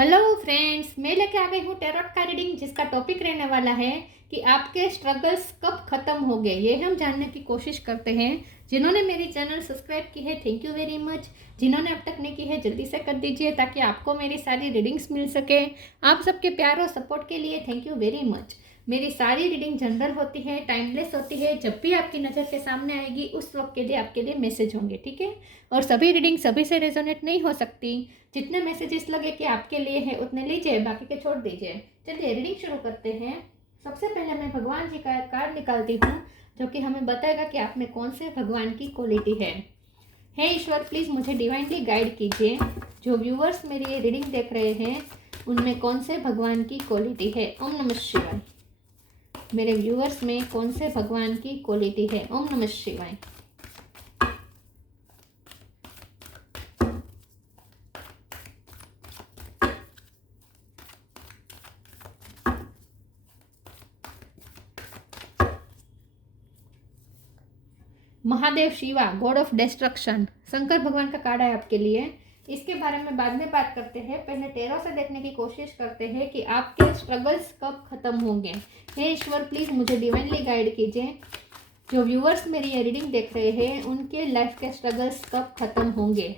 Hello friends, मैं लेके आ गई हूँ टैरोट का रीडिंग, जिसका टॉपिक रहने वाला है कि आपके स्ट्रगल्स कब खत्म हो गए। ये हम जानने की कोशिश करते हैं। जिन्होंने मेरी चैनल सब्सक्राइब की है, थैंक यू वेरी मच। जिन्होंने अब तक नहीं की है, जल्दी से कर दीजिए ताकि आपको मेरी सारी रीडिंग्स मिल सके। आप सबके प्यार और सपोर्ट के लिए थैंक यू वेरी मच। मेरी सारी रीडिंग जनरल होती है, टाइमलेस होती है। जब भी आपकी नज़र के सामने आएगी उस वक्त के लिए आपके लिए मैसेज होंगे, ठीक है। और सभी रीडिंग सभी से रेजोनेट नहीं हो सकती। जितने मैसेजेस लगे कि आपके लिए है उतने लीजिए, बाकी के छोड़ दीजिए। चलिए रीडिंग शुरू करते हैं। सबसे पहले मैं भगवान जी का एक कार्ड निकालती हूँ, जो कि हमें बताएगा कि आप में कौन से भगवान की क्वालिटी है। हे ईश्वर, प्लीज़ मुझे डिवाइनली गाइड कीजिए। जो व्यूवर्स मेरी ये रीडिंग देख रहे हैं उनमें कौन से भगवान की क्वालिटी है। ओम नमः शिवाय। मेरे व्यूवर्स में कौन से भगवान की क्वालिटी है। ओम नमः शिवाय। Mahadev Shiva, God of destruction, Shankar भगवान का कार्ड है आपके लिए। इसके बारे में बाद में बात करते हैं। पहले टेरो से देखने की कोशिश करते हैं कि आपके स्ट्रगल्स कब खत्म होंगे। हे ईश्वर, प्लीज मुझे डिवाइनली गाइड कीजिए। जो व्यूअर्स मेरी ये रीडिंग देख रहे हैं उनके लाइफ के स्ट्रगल्स कब खत्म होंगे।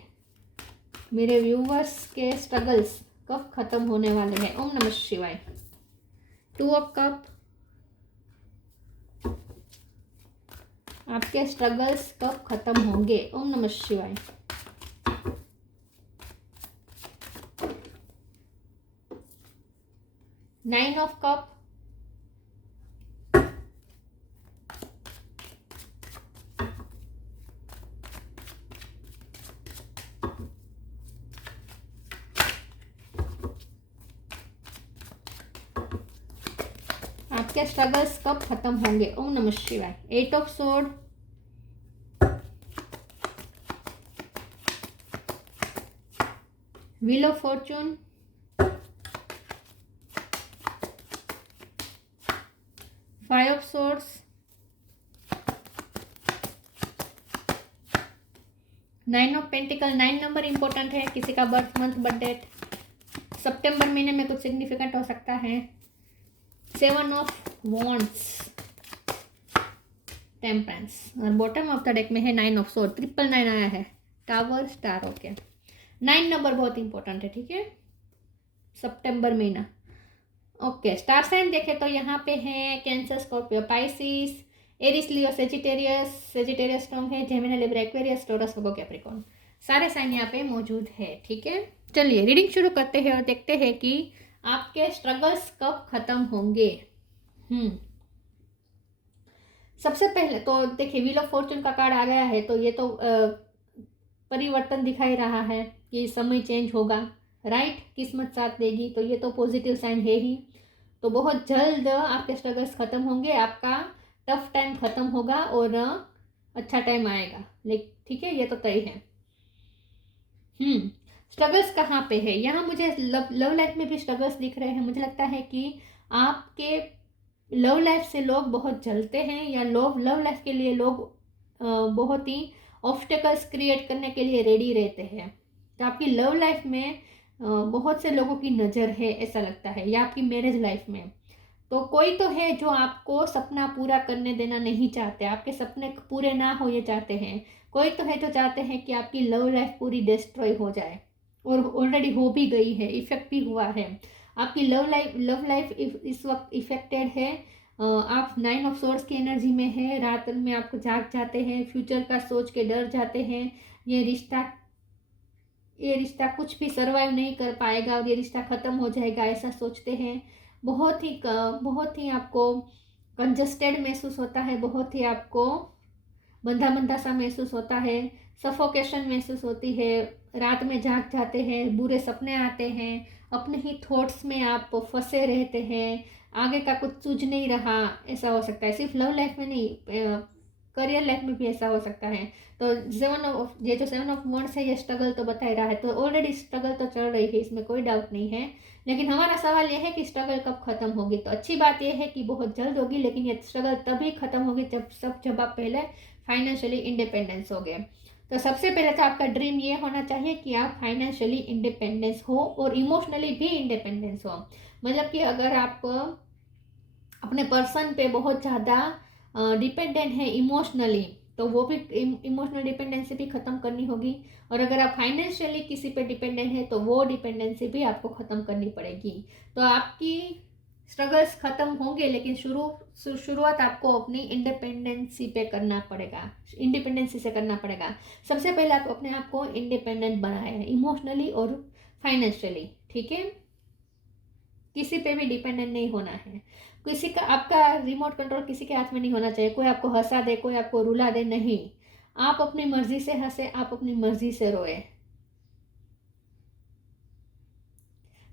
मेरे व्यूअर्स के स्ट्रगल्स कब खत्म होने वाले हैं। ओम नमः शिवाय। 2 ऑफ कप, आपके स्ट्रगल्स कब खत्म होंगे। ओम नमः शिवाय। 9 ऑफ कप, आपके स्ट्रगल्स कब खत्म होंगे। ओम नमः शिवाय। 8 of sword, wheel of fortune, 5 of swords, 9 of pentacle. 9 number important है। किसी का बर्थ मंथ, बर्थ डेट सितंबर महीने में कुछ सिग्निफिकेंट हो सकता है। 7 ऑफ वॉन्ड्स, टेम्परेंस। और बॉटम ऑफ द डेक में है 9 ऑफ सोर्ड। 999 आया है। Tower, star. ओके, 9 नंबर बहुत इंपॉर्टेंट है, ठीक है। सितंबर महीना। ओके, स्टार साइन देखें तो यहाँ पे है कैंसर, स्कॉर्पियो, पाइसिस, एरिस, लियो, सेजिटेरियस। सेजिटेरियस स्ट्रॉन्ग है। जेमिनी, लिब्रा, एक्वेरियस, टॉरस, वर्गो, कैप्रिकॉर्न। सारे साइन यहाँ पे मौजूद है, ठीक है। चलिए रीडिंग शुरू करते हैं और देखते हैं कि आपके स्ट्रगल्स कब खत्म होंगे। सबसे पहले तो देखिए, व्हील ऑफ फॉर्चून का कार्ड आ गया है, तो ये तो परिवर्तन दिखाई रहा है कि समय चेंज होगा, राइट। किस्मत साथ देगी, तो ये तो पॉजिटिव साइन है ही। तो बहुत जल्द आपके स्ट्रगल्स खत्म होंगे, आपका टफ टाइम खत्म होगा और अच्छा टाइम आएगा। लेकिन ठीक है, ये तो तय है। स्ट्रगल्स कहाँ पे है। यहाँ मुझे लव लाइफ में भी स्ट्रगल्स दिख रहे हैं। मुझे लगता है कि आपके लव लाइफ से लोग बहुत जलते हैं, या लव लाइफ के लिए लोग बहुत ही ऑब्स्टेकल्स क्रिएट करने के लिए रेडी रहते हैं। तो आपकी लव लाइफ में बहुत से लोगों की नज़र है, ऐसा लगता है, या आपकी मैरिज लाइफ में। तो कोई तो है जो आपको सपना पूरा करने देना नहीं चाहते, आपके सपने पूरे ना हो ये चाहते हैं। कोई तो है जो चाहते हैं कि आपकी लव लाइफ पूरी डिस्ट्रॉय हो जाए, और ऑलरेडी हो भी गई है, इफेक्ट भी हुआ है। आपकी लव लाइफ इस वक्त इफेक्टेड है। आप 9 ऑफ सोर्ड्स की एनर्जी में है। रात में आपको जाग जाते हैं, फ्यूचर का सोच के डर जाते हैं। ये रिश्ता कुछ भी सरवाइव नहीं कर पाएगा और ये रिश्ता ख़त्म हो जाएगा, ऐसा सोचते हैं। बहुत ही आपको कंजस्टेड महसूस होता है, बहुत ही आपको बंधा बंधा सा महसूस होता है, सफोकेशन महसूस होती है। रात में जाग जाते हैं, बुरे सपने आते हैं, अपने ही थॉट्स में आप फंसे रहते हैं, आगे का कुछ सूझ नहीं रहा, ऐसा हो सकता है। सिर्फ लव लाइफ में नहीं, करियर लाइफ में भी ऐसा हो सकता है। तो ये जो 7 ऑफ वॉन्ड्स है, ये स्ट्रगल तो बता ही रहा है। तो ऑलरेडी स्ट्रगल तो चल रही है, इसमें कोई डाउट नहीं है। लेकिन हमारा सवाल यह है कि स्ट्रगल कब खत्म होगी। तो अच्छी बात यह है कि बहुत जल्द होगी, लेकिन ये स्ट्रगल तभी खत्म होगी जब आप पहले फाइनेंशियली इंडिपेंडेंस हो गए। तो सबसे पहले तो आपका ड्रीम ये होना चाहिए कि आप फाइनेंशियली इंडिपेंडेंस हो और इमोशनली भी इंडिपेंडेंस हो। मतलब कि अगर आप अपने पर्सन पे बहुत ज़्यादा डिपेंडेंट है इमोशनली, तो वो भी इमोशनल डिपेंडेंसी भी ख़त्म करनी होगी। और अगर आप फाइनेंशियली किसी पे डिपेंडेंट है तो वो डिपेंडेंसी भी आपको ख़त्म करनी पड़ेगी। तो आपकी स्ट्रगल्स ख़त्म होंगे, लेकिन शुरुआत आपको अपनी इंडिपेंडेंसी पे करना पड़ेगा, इंडिपेंडेंसी से करना पड़ेगा। सबसे पहले आप अपने आप को इंडिपेंडेंट बनाए इमोशनली और फाइनेंशियली, ठीक है। किसी पे भी डिपेंडेंट नहीं होना है। किसी का आपका रिमोट कंट्रोल किसी के हाथ में नहीं होना चाहिए। कोई आपको हंसा दे, कोई आपको रुला दे, नहीं। आप अपनी मर्जी से हंसे, आप अपनी मर्जी से रोए।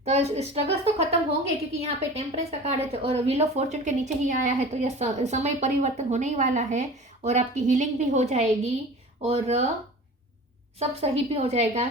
तो स्ट्रगल्स तो खत्म होंगे, क्योंकि यहाँ पे टेम्परेंस का कार्ड है और व्हील ऑफ फॉर्चून के नीचे ही आया है। तो यह समय परिवर्तन होने ही वाला है और आपकी हीलिंग भी हो जाएगी और सब सही भी हो जाएगा,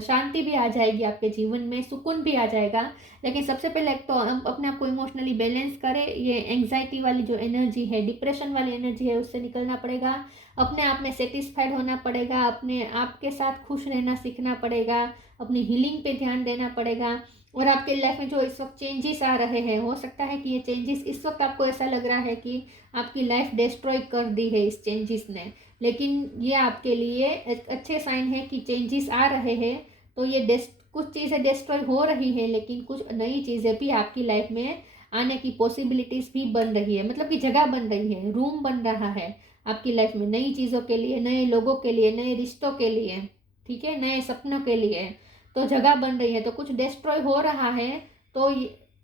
शांति भी आ जाएगी आपके जीवन में, सुकून भी आ जाएगा। लेकिन सबसे पहले एक तो अपने आप को इमोशनली बैलेंस करें। ये एंग्जाइटी वाली जो एनर्जी है, डिप्रेशन वाली एनर्जी है, उससे निकलना पड़ेगा। अपने आप में सेटिस्फाइड होना पड़ेगा, अपने आप के साथ खुश रहना सीखना पड़ेगा, अपनी हीलिंग पे ध्यान देना पड़ेगा। और आपके लाइफ में जो इस वक्त चेंजेस आ रहे हैं, हो सकता है कि ये चेंजेस इस वक्त आपको ऐसा लग रहा है कि आपकी लाइफ डिस्ट्रॉय कर दी है इस चेंजेस ने, लेकिन ये आपके लिए एक अच्छे साइन है कि चेंजेस आ रहे हैं। तो ये कुछ चीज़ें डिस्ट्रॉय हो रही है, लेकिन कुछ नई चीज़ें भी आपकी लाइफ में आने की पॉसिबिलिटीज़ भी बन रही है। मतलब कि जगह बन रही है, रूम बन रहा है आपकी लाइफ में नई चीज़ों के लिए, नए लोगों के लिए, नए रिश्तों के लिए, ठीक है, नए सपनों के लिए। तो जगह बन रही है, तो कुछ डिस्ट्रॉय हो रहा है। तो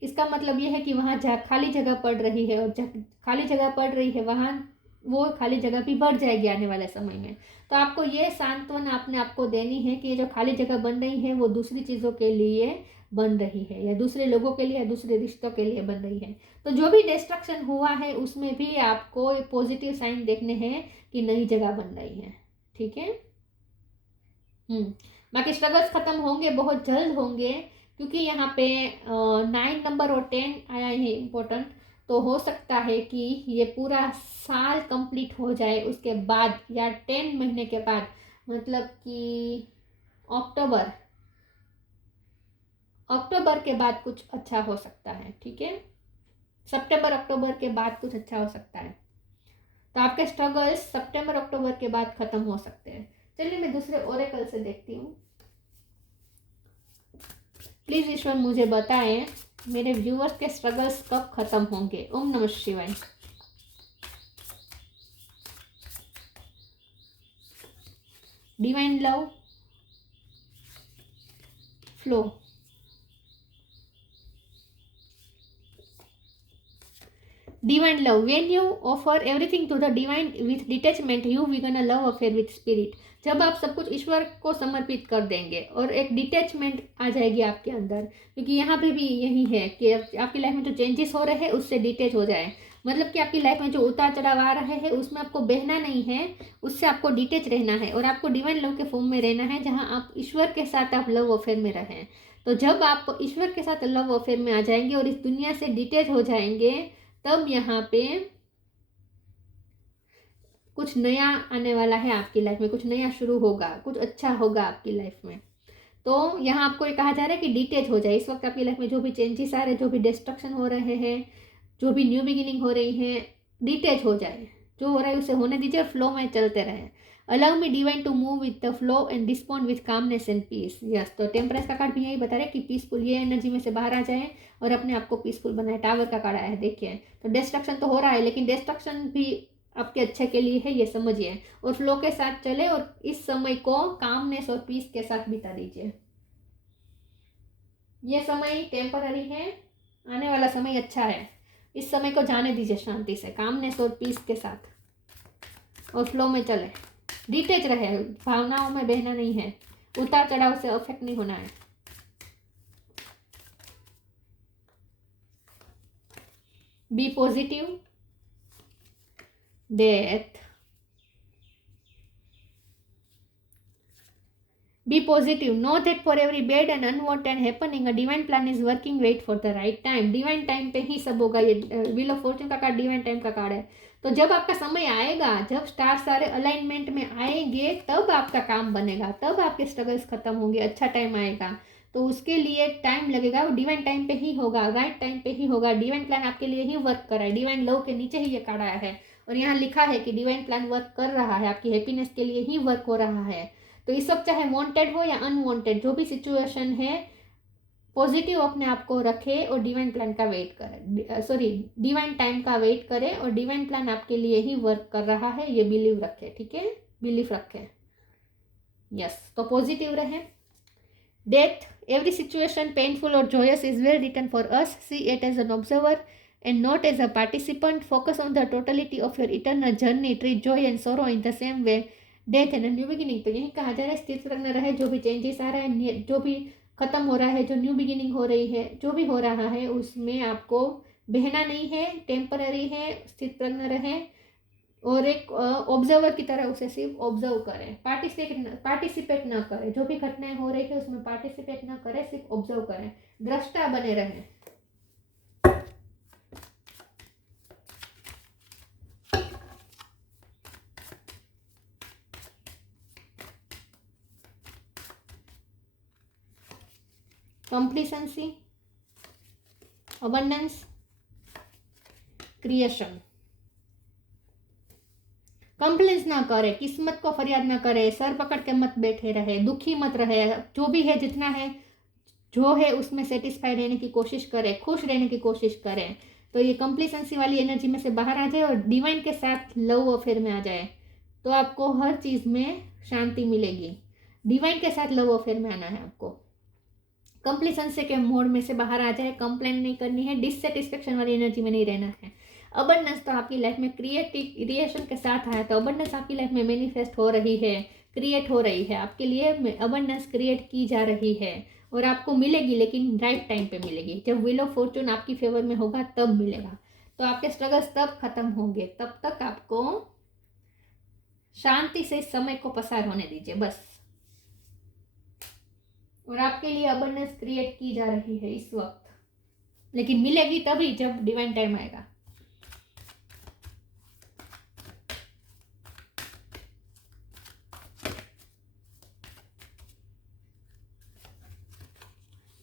इसका मतलब ये है कि वहाँ खाली जगह पड़ रही है, और खाली जगह पड़ रही है वहाँ वो खाली जगह भी बढ़ जाएगी आने वाले समय में। तो आपको ये सांत्वना अपने आप को देनी है कि ये जो खाली जगह बन रही है वो दूसरी चीज़ों के लिए बन रही है, या दूसरे लोगों के लिए, या दूसरे रिश्तों के लिए बन रही है। तो जो भी डिस्ट्रक्शन हुआ है उसमें भी आपको पॉजिटिव साइन देखने हैं कि नई जगह बन रही है, ठीक है। बाकी स्ट्रगल्स खत्म होंगे, बहुत जल्द होंगे, क्योंकि यहाँ पे 9 नंबर और 10 आया है इम्पोर्टेंट। तो हो सकता है कि ये पूरा साल कंप्लीट हो जाए उसके बाद, या 10 महीने के बाद, मतलब कि अक्टूबर के बाद कुछ अच्छा हो सकता है, ठीक है। सितंबर अक्टूबर के बाद कुछ अच्छा हो सकता है। तो आपके स्ट्रगल्स सितंबर अक्टूबर के बाद खत्म हो सकते हैं। चलिए मैं दूसरे ओरेकल से देखती हूँ। प्लीज ईश्वर मुझे बताएं मेरे व्यूअर्स के स्ट्रगल्स कब खत्म होंगे। ओम नमः शिवाय। Divine love flow. Divine love. When you offer everything to the divine with detachment, you begin a love affair with spirit. जब आप सब कुछ ईश्वर को समर्पित कर देंगे और एक डिटैचमेंट आ जाएगी आपके अंदर, क्योंकि यहाँ पे भी यही है कि आपकी लाइफ में जो चेंजेस हो रहे हैं उससे डिटैच हो जाए। मतलब कि आपकी लाइफ में जो उतार चढ़ाव आ रहे हैं उसमें आपको बहना नहीं है, उससे आपको डिटैच रहना है और आपको डिवाइन लव के फॉर्म में रहना है, जहाँ आप ईश्वर के साथ आप लव अफेयर में रहें। तो जब आप ईश्वर के साथ लव अफेयर में आ जाएंगे और इस दुनिया से डिटैच हो जाएंगे, तब यहाँ पे कुछ नया आने वाला है आपकी लाइफ में, कुछ नया शुरू होगा, कुछ अच्छा होगा आपकी लाइफ में। तो यहाँ आपको ये कहा जा रहा है कि डिटेच हो जाए। इस वक्त आपकी लाइफ में जो भी चेंजेस आ रहे हैं, जो भी डिस्ट्रक्शन हो रहे हैं, जो भी न्यू बिगिनिंग हो रही है, डिटेच हो जाए। जो हो रहा है उसे होने दीजिए और फ्लो में चलते रहे। Allow me divine to move with the flow and respond with calmness and peace. Yes, तो टेम्परेंस का कार्ड भी यही बता रहा है कि पीसफुल, ये एनर्जी में से बाहर आ जाए और अपने आप को पीसफुल बनाए। टावर का कार्ड आया है, देखिए। तो डिस्ट्रक्शन तो हो रहा है, लेकिन डिस्ट्रक्शन भी आपके अच्छे के लिए है, ये समझिए, और फ्लो के साथ चले और इस समय को कामनेस और पीस के साथ बिता दीजिए। ये समय टेम्पररी है, आने वाला समय अच्छा है। इस समय को जाने दीजिए शांति से, कामनेस और पीस के साथ, और फ्लो में चले। डिटेच रहे, भावनाओं में बहना नहीं है, उतार चढ़ाव से अफेक्ट नहीं होना है। Be positive, death, Be positive. Know that for every bad and unwanted happening, a divine plan is working. Wait for the right time. Divine time पे ही सब होगा. ये व्हील ऑफ फॉर्चून का कार्ड डिवाइन टाइम का card है. तो जब आपका समय आएगा, जब स्टार सारे अलाइनमेंट में आएंगे, तब आपका काम बनेगा, तब आपके स्ट्रगल्स खत्म होंगे, अच्छा टाइम आएगा. तो उसके लिए टाइम लगेगा, वो डिवाइन टाइम पे ही होगा, राइट टाइम पे ही होगा. डिवाइन प्लान आपके लिए ही वर्क कर रहा है. डिवाइन लव के नीचे ही ये कार्ड आया है और यहाँ लिखा है कि डिवाइन प्लान वर्क कर रहा है, आपकी हैप्पीनेस के लिए ही वर्क हो रहा है. तो इस वक्त चाहे वांटेड हो या अनवांटेड, जो भी सिचुएशन है, पॉजिटिव अपने आप को रखे और डिवाइन प्लान का वेट करे, डिवाइन टाइम का वेट करे और डिवाइन प्लान आपके लिए ही वर्क कर रहा है, ये बिलीव रखे. ठीक है, बिलीव रखे. यस, तो पॉजिटिव रहे. डेथ, एवरी सिचुएशन पेनफुल और joyous is well written for us. See it as an observer and not as a participant. Focus on the totality of your eternal journey. Treat joy and sorrow in the same way. Death and new beginning. तो यही कहा जा रहा है, स्थिर प्रज्ञ रहे. जो भी चेंजेस आ रहा है, जो भी खत्म हो रहा है, जो न्यू बिगिनिंग हो रही है, जो भी हो रहा है, उसमें आपको बहना नहीं है, टेम्पररी है. स्थिर प्रज्ञ रहे और एक ऑब्जर्वर की तरह उसे सिर्फ ऑब्जर्व करें. पार्टिसिपेट ना करें. जो भी घटनाएं हो रही है उसमें पार्टिसिपेट ना करें, सिर्फ ऑब्जर्व करें. दृष्टा बने रहें. कंप्लीसेंसी, अबंडेंस, क्रिएशन. कंप्लेंस ना करे, किस्मत को फरियाद ना करे, सर पकड़ के मत बैठे रहे, दुखी मत रहे. जो भी है, जितना है, जो है उसमें सेटिस्फाई रहने की कोशिश करें, खुश रहने की कोशिश करें. तो ये कंप्लीसेंसी वाली एनर्जी में से बाहर आ जाए और डिवाइन के साथ लव अफेयर में आ जाए, तो आपको हर चीज़ में शांति मिलेगी. डिवाइन के साथ लव अफेयर में आना है आपको. कंप्लीसेंसी के मोड में से बाहर आ जाए, कंप्लेन नहीं करनी है, डिससेटिस्फेक्शन वाली एनर्जी में नहीं रहना है. अबंडेंस तो आपकी लाइफ में क्रिएशन के साथ आया. तो अबंडेंस आपकी लाइफ में मैनिफेस्ट हो रही है, क्रिएट हो रही है. आपके लिए अबंडेंस क्रिएट की जा रही है और आपको मिलेगी, लेकिन राइट टाइम पे मिलेगी. जब व्हील ऑफ फॉर्चून आपकी फेवर में होगा तब मिलेगा. तो आपके स्ट्रगल्स तब खत्म होंगे. तब तक आपको शांति से समय को पसार होने दीजिए बस. और आपके लिए अबंडेंस क्रिएट की जा रही है इस वक्त, लेकिन मिलेगी तभी जब डिवाइन टाइम आएगा.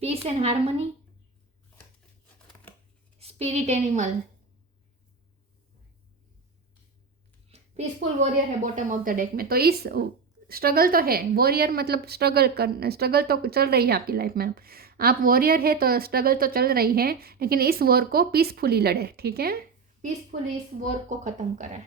Peace and harmony, spirit animal, peaceful warrior है बॉटम ऑफ द डेक में. तो इस स्ट्रगल तो है, वॉरियर मतलब स्ट्रगल तो चल रही है आपकी लाइफ में. आप वॉरियर है तो स्ट्रगल तो चल रही है, लेकिन इस वॉर को पीसफुली लड़े. ठीक है, पीसफुली इस वॉर को खत्म करें.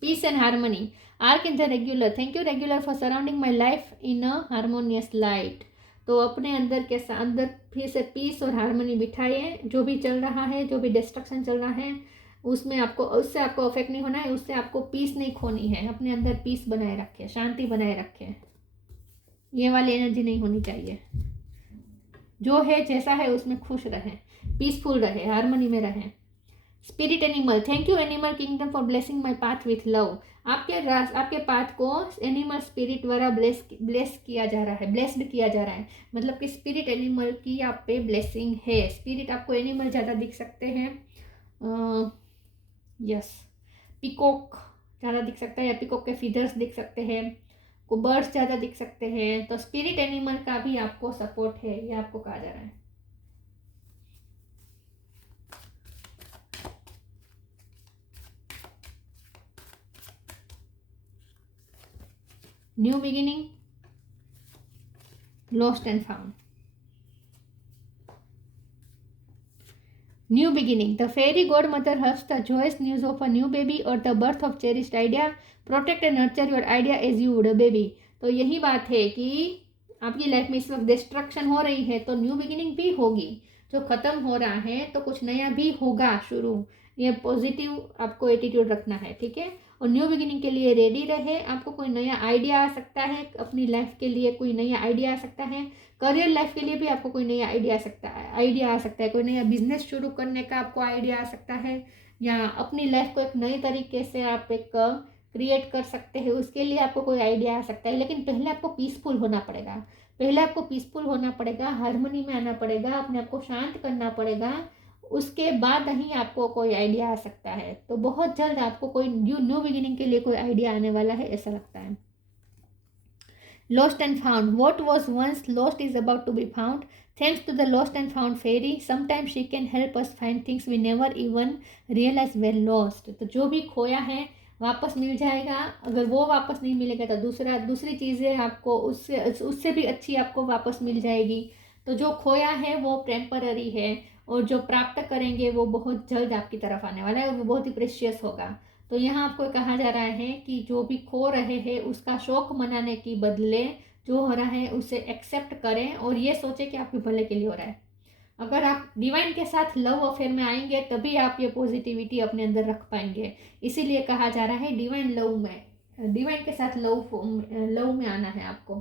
Peace and harmony, archangel Raguel. Thank you Raguel for surrounding my life in a harmonious light. तो अपने अंदर के अंदर फिर से पीस और हार्मनी बिठाइए. जो भी चल रहा है, जो भी डिस्ट्रक्शन चल रहा है, उसमें उससे आपको अफेक्ट नहीं होना है, उससे आपको पीस नहीं खोनी है. अपने अंदर पीस बनाए रखें, शांति बनाए रखें. ये वाली एनर्जी नहीं होनी चाहिए. जो है जैसा है उसमें खुश रहें, पीसफुल रहे, हार्मनी में रहें. Spirit animal, thank you animal kingdom for blessing my path with love. आपके पाथ को एनिमल स्पिरिट द्वारा ब्लेस किया जा रहा है, ब्लेस्ड किया जा रहा है. मतलब कि स्पिरिट एनिमल की आप पे ब्लेसिंग है. स्पिरिट आपको एनिमल ज़्यादा दिख सकते हैं. यस, पिकॉक ज़्यादा दिख सकता है, या पिकॉक के फीदर्स दिख सकते हैं, को बर्ड्स ज़्यादा दिख सकते हैं. तो स्पिरिट एनिमल का भी आपको सपोर्ट है, ये आपको कहा जा रहा है. New beginning, lost and found. New beginning. The fairy godmother helps the joyous news of a new baby or the birth of cherished idea. Protect and nurture your idea as you would a baby. तो यही बात है कि आपकी life में इस वक्त destruction हो रही है, तो न्यू बिगिनिंग भी होगी. जो ख़त्म हो रहा है तो कुछ नया भी होगा शुरू. ये पॉजिटिव आपको एटीट्यूड रखना है. ठीक है, और न्यू बिगिनिंग के लिए रेडी रहे. आपको कोई नया आइडिया आ सकता है, अपनी लाइफ के लिए कोई नया आइडिया आ सकता है. करियर लाइफ के लिए भी आपको कोई नया आइडिया आ सकता है. कोई नया बिजनेस शुरू करने का आपको आइडिया आ सकता है, या अपनी लाइफ को एक नए तरीके से आप एक क्रिएट कर सकते हैं, उसके लिए आपको कोई आइडिया आ सकता है। लेकिन पहले आपको पीसफुल होना पड़ेगा, पहले आपको पीसफुल होना पड़ेगा, हार्मनी में आना पड़ेगा, अपने आप को शांत करना पड़ेगा, उसके बाद ही आपको कोई आइडिया आ सकता है। तो बहुत जल्द आपको कोई न्यू बिगिनिंग के लिए कोई आइडिया आने वाला है, ऐसा लगता है। Lost and found. What was once lost is about to be found. Thanks to the lost and found fairy, sometimes she can help us find things we never even realize were lost. तो जो भी खोया है वापस मिल जाएगा। अगर वो वापस नहीं मिलेगा तो दूसरी चीज़ें आपको उससे भी अच्छी आपको वापस मिल जाएगी। तो जो खोया है वो टेम्पररी है, और जो प्राप्त करेंगे वो बहुत जल्द आपकी तरफ आने वाला है, और वो बहुत ही प्रेशियस होगा। तो यहाँ आपको कहा जा रहा है कि जो भी खो रहे हैं उसका शौक मनाने की बदले जो हो रहा है उसे एक्सेप्ट करें, और ये सोचें कि आपके भले के लिए हो रहा है। अगर आप डिवाइन के साथ लव अफेयर में आएंगे तभी आप ये पॉजिटिविटी अपने अंदर रख पाएंगे। इसीलिए कहा जा रहा है डिवाइन लव में, डिवाइन के साथ लव में आना है आपको।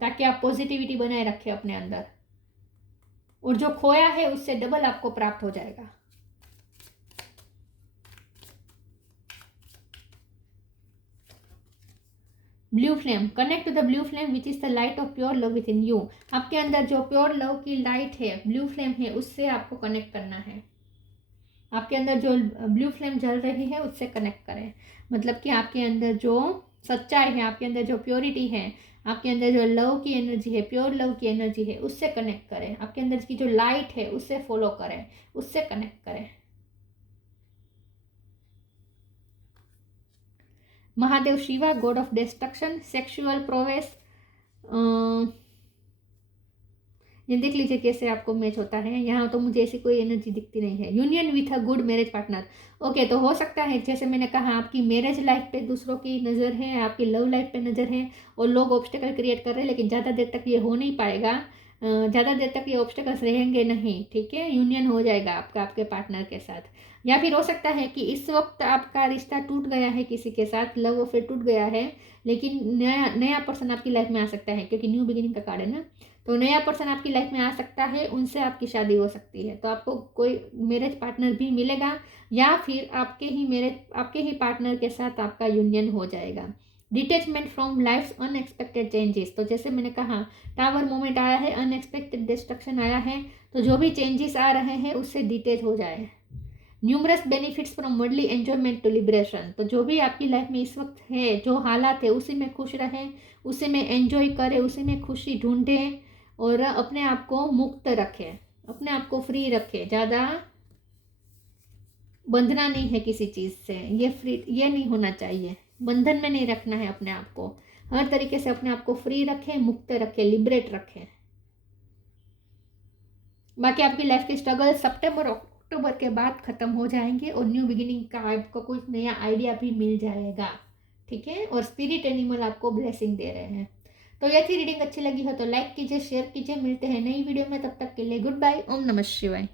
ताकि आप पॉजिटिविटी बनाए रखें अपने अंदर, और जो खोया है उससे डबल आपको प्राप्त हो जाएगा। Blue flame, connect to the blue flame which is the light of pure love within you. आपके अंदर जो प्योर लव की लाइट है, ब्लू फ्लेम है, उससे आपको कनेक्ट करना है। आपके अंदर जो ब्लू फ्लेम जल रही है उससे कनेक्ट करें। मतलब कि आपके अंदर जो सच्चाई है, आपके अंदर जो प्योरिटी है, आपके अंदर जो लव की एनर्जी है, प्योर लव की एनर्जी है, उससे कनेक्ट करें। आपके अंदर की जो लाइट है उससे फॉलो करें, उससे कनेक्ट करें। Mahadev Shiva, God of destruction, sexual prowess. ये देख लीजिए कैसे आपको मैच होता है। यहाँ तो मुझे ऐसी कोई एनर्जी दिखती नहीं है। Union with a good marriage partner. Okay, तो हो सकता है जैसे मैंने कहा आपकी मैरिज लाइफ पे दूसरों की नज़र है, आपकी लव लाइफ पे नज़र है, और लोग ऑब्स्टेकल क्रिएट कर रहे हैं, लेकिन ज़्यादा देर तक ये हो नहीं पाएगा। ज़्यादा देर तक ये ऑब्स्टेकल्स रहेंगे नहीं, ठीक है। यूनियन हो जाएगा आपका आपके पार्टनर के साथ। या फिर हो सकता है कि इस वक्त आपका रिश्ता टूट गया है किसी के साथ, लव अफेयर टूट गया है, लेकिन नया पर्सन आपकी लाइफ में आ सकता है, क्योंकि न्यू बिगिनिंग का कार्ड है ना। तो नया पर्सन आपकी लाइफ में आ सकता है, उनसे आपकी शादी हो सकती है। तो आपको कोई मैरिज पार्टनर भी मिलेगा, या फिर आपके ही पार्टनर के साथ आपका यूनियन हो जाएगा। Detachment from life's unexpected changes. तो जैसे मैंने कहा टावर मोमेंट आया है, अनएक्सपेक्टेड डिस्ट्रक्शन आया है, तो जो भी चेंजेस आ रहे हैं उससे डिटेच हो जाए। Numerous benefits from worldly enjoyment to liberation. तो जो भी आपकी लाइफ में इस वक्त है, जो हालात है, उसी में खुश रहें, उसी में एंजॉय करें, उसी में खुशी ढूंढें, और अपने आप को मुक्त रखें, अपने आप को फ्री रखें। ज़्यादा बंधना नहीं है किसी चीज़ से, ये नहीं होना चाहिए, बंधन में नहीं रखना है अपने आप को। हर तरीके से अपने आप को फ्री रखें, मुक्त रखें, लिबरेट रखें। बाकी आपकी लाइफ के स्ट्रगल सितंबर अक्टूबर के बाद ख़त्म हो जाएंगे, और न्यू बिगिनिंग का आपको कुछ नया आइडिया भी मिल जाएगा, ठीक है। और स्पिरिट एनिमल आपको ब्लेसिंग दे रहे हैं। तो ये थी रीडिंग। अच्छी लगी हो तो लाइक कीजिए, शेयर कीजिए। मिलते हैं नई वीडियो में, तब तक के लिए गुड बाय। ओम नमः शिवाय।